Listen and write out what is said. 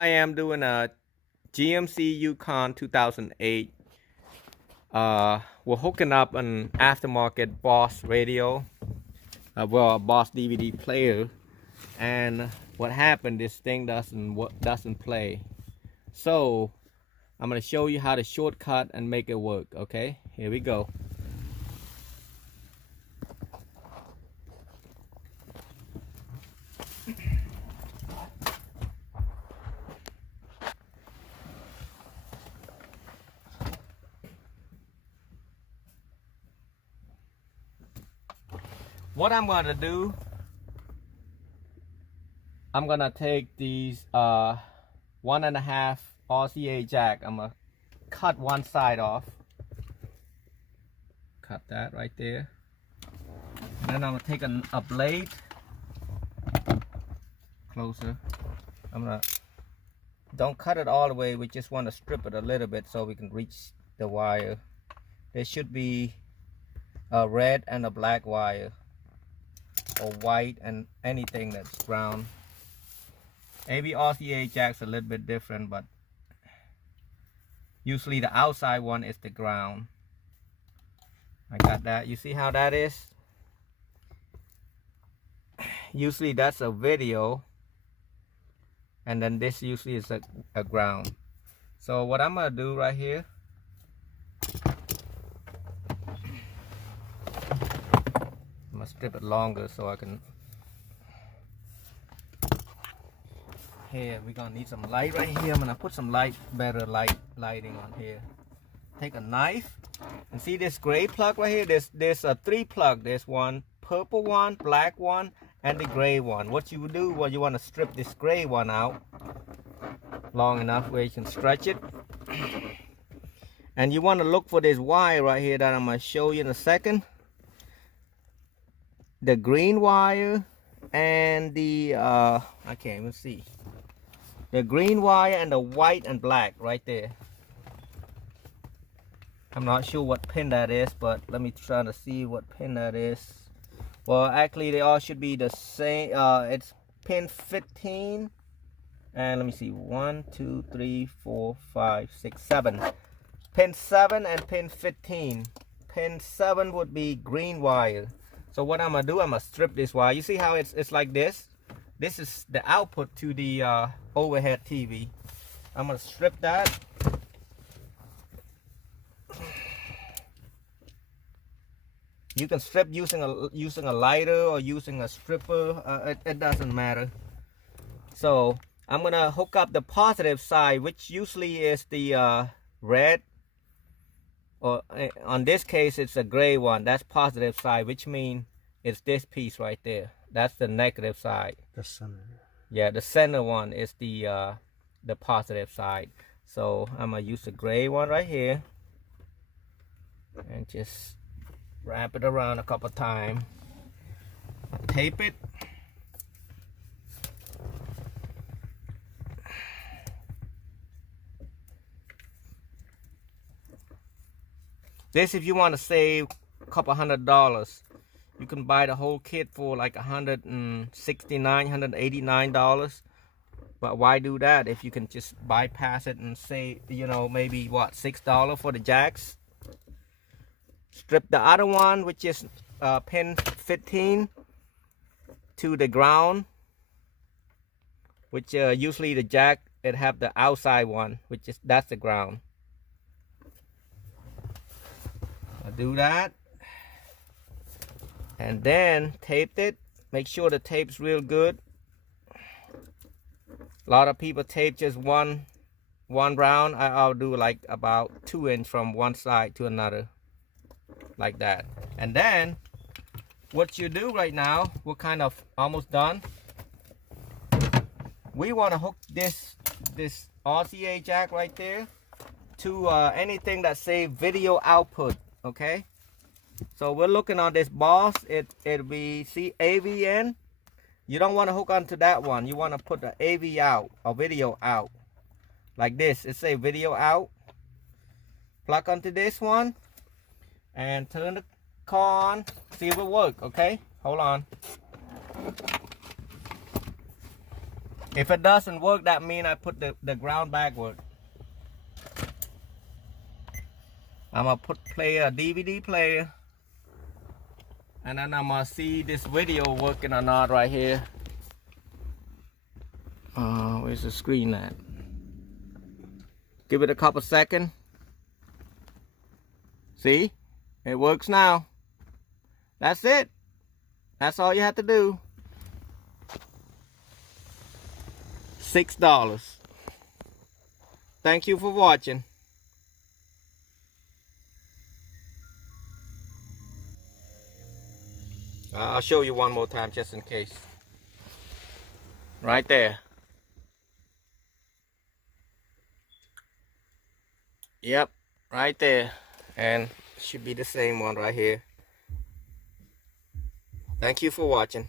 I am doing a GmC Yukon 2008. We're hooking up an aftermarket Boss radio, a Boss DVD player, and what happened? This thing doesn't play. So I'm gonna show you how to shortcut and make it work. Okay, here we go. What I'm gonna do, I'm gonna take these 1.5 RCA jack. I'm gonna cut one side off. Cut that right there. Then I'm gonna take a blade closer. Don't cut it all the way. We just want to strip it a little bit so we can reach the wire. There should be a red and a black wire, or white and anything that's brown. Maybe RCA jack's a little bit different, but usually the outside one is the ground. I got that. You see how that is? Usually that's a video, and then this usually is a ground. So what I'm gonna do right here, I'm gonna strip it longer so I can. Here we're gonna need some light right here. I'm gonna put some better lighting on here. Take a knife and see this gray plug right here. There's a 3 plug. There's one purple one, black one, and the gray one. What you do, well, you want to strip this gray one out long enough where you can stretch it, and you want to look for this wire right here that I'm gonna show you in a second. The green wire and the I can't even see. The green wire and the white and black right there. I'm not sure what pin that is, but let me try to see what pin that is. Well, actually they all should be the same. It's pin 15, and let me see, 1 2 3 4 5 6 7. Pin 7 and pin 15. Pin 7 would be green wire. So what I'm gonna do, I'm gonna strip this wire. You see how it's like this? This is the output to the overhead TV. I'm gonna strip that. You can strip using a lighter or using a stripper. It doesn't matter. So I'm gonna hook up the positive side, which usually is the red, or on this case it's a gray one. That's positive side, which means it's this piece right there. That's the negative side. The center. Yeah, the center one is the positive side. So I'm gonna use the gray one right here and just wrap it around a couple times. Tape it. This, if you want to save a couple $100, you can buy the whole kit for like $169, $189. But why do that if you can just bypass it and save, you know, maybe what, $6 for the jacks? Strip the other one, which is pin 15, to the ground, which usually the jack, it have the outside one, which is, that's the ground. I'll do that, and then tape it. Make sure the tape's real good. A lot of people tape just one round. I'll do like about 2 inches from one side to another, like that. And then what you do right now, we're kind of almost done. We want to hook this RCA jack right there to anything that say video output. Okay, so we're looking on this Boss. It'll be AVN. You don't want to hook onto that one. You want to put the AV out, or video out, like this. It say video out. Plug onto this one and turn the car on. See if it works. Okay, hold on. If it doesn't work, that means I put the ground backward. I'm gonna play a DVD player, and then I'm gonna see this video working or not right here. Where's the screen at? Give it a couple seconds. See, it works now. That's it. That's all you have to do. $6. Thank you for watching. I'll show you one more time just in case. Right there. Yep, right there. And should be the same one right here. Thank you for watching.